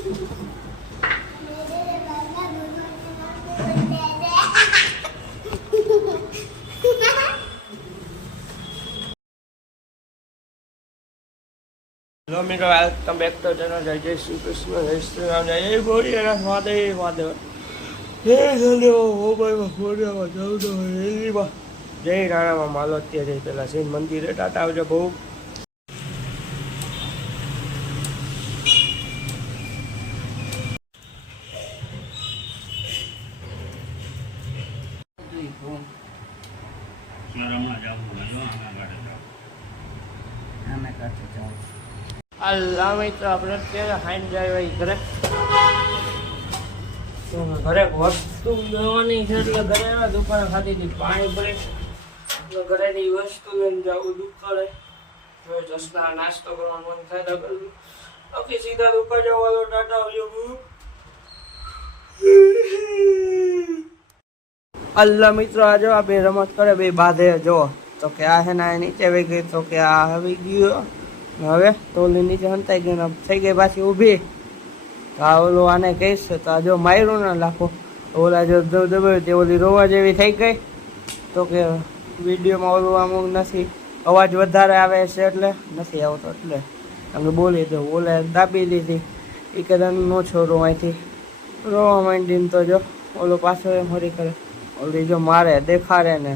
Hello મિત્રો, welcome back to channel. જય શ્રી કૃષ્ણ, જય શ્રી રામ, જય ગોરી એના મહાદેવ. જય ધન્યવાદ મોબાઈલમાં ફોનમાં જવું રેલીમાં જય રાણામાં માલો અત્યારે પેલા શિવ મંદિરે ટાટા આવજો બહુ. અલ્લા મિત્ર, આપણે અત્યારે હાઈન જાય ભાઈ ઘરે વસ્તુ લેવાની છે એટલે ઘરે દુકાને ખાતી હતી પાણી ભરી એટલે ઘરેની વસ્તુ લઈને જવું દુકાને. જસના નાસ્તો કરવાનો મન થાય તો કરું, બાકી સીધા દુકાન જવાનો. ટાટા આવજો. અલ્લા મિત્રો, આ જો આ બે રમત કરે, બે બાંધે જો તો કે આ હે ના નીચે આવી ગઈ, તો કે આ આવી ગયો. હવે ટોલી નીચે હંતાઈ ગઈ થઈ ગઈ પાછી ઊભી. આ ઓલું આને કહીશ તો આ જો માર્યું ને લાખો, ઓલા જો દબાવ્યું તે ઓલી રોવા જેવી થઈ ગઈ. તો કે વિડીયોમાં ઓલું અમુક નથી, અવાજ વધારે આવે છે એટલે નથી આવતો, એટલે અમે બોલી દઉં. ઓલે દાબી દીધી એ કદાચ નો છોડો અહીંથી રોવા માંડીને તો જો ઓલો પાછો એમ હરી કરે. ઓલી જો મારે દેખાડે ને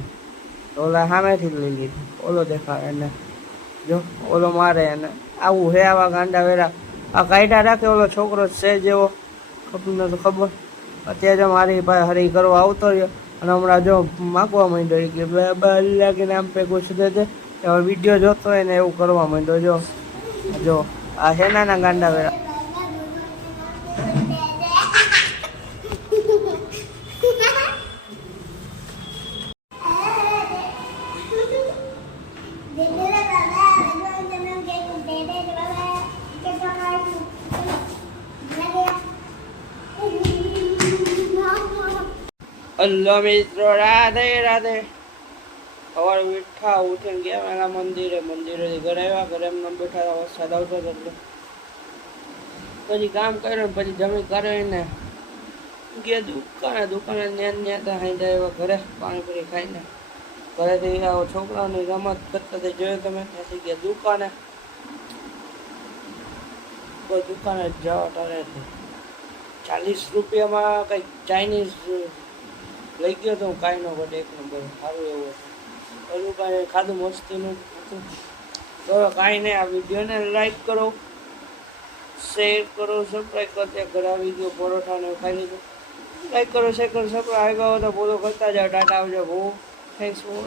ઓલા સામેથી લઈ લીધી, ઓલો દેખાડે ને જો ઓલો મારે એને આવું હે. આવા ગાંડા વેરા આ કાયદા રાખે. ઓલો છોકરો છે જેવો ખબર તો ખબર. અત્યારે જો મારી પાસે હરી કરવા આવતો રહ્યો અને હમણાં જો માગવા માંડ્યો કે અલ્લાહ કે નામ પે કુછ દે દે. વિડીયો જોતો હોય ને એવું કરવા માંડ્યો. જો આ હેનાના ગાંડા વેરા. હલો મિત્રો, રાધે રાધે. સવારે મીઠા ઉઠીને ગયા એના મંદિરેથી ઘરે આવ્યા. ઘરે એમને બેઠા વરસાદ આવતો હતો એટલે પછી કામ કર્યું. પછી જમી કરીને ગયા દુકાને ન્યા હાઈ આવ્યા ઘરે પાણીપુરી ખાઈને. ઘરેથી આવો છોકરાઓની રમત કરતા તે જોયું તમે. ત્યાંથી ગયા દુકાને જવા ટાળે 40 રૂપિયામાં કંઈક ચાઇનીઝ લઈ ગયો તો હું કાંઈ ન ઘટે. એક નંબર સારું એવું હતું. ઓલું કાંઈ ખાધું મસ્તીનું હતું. તો કાંઈ નહીં, આ વિડીયોને લાઈક કરો, શેર કરો, સબસ્ક્રાઈબ કરો. ત્યાં ઘરે આવી ગયો પરોઠાને ખાઈ લીધું. લાઈક કરો, શેર કરો, સબસ્ક્રાઈબ આવ્યા તો ફોલો કરતા જાઓ. ટાટા આવજો. બહુ થેન્ક્સ ફોર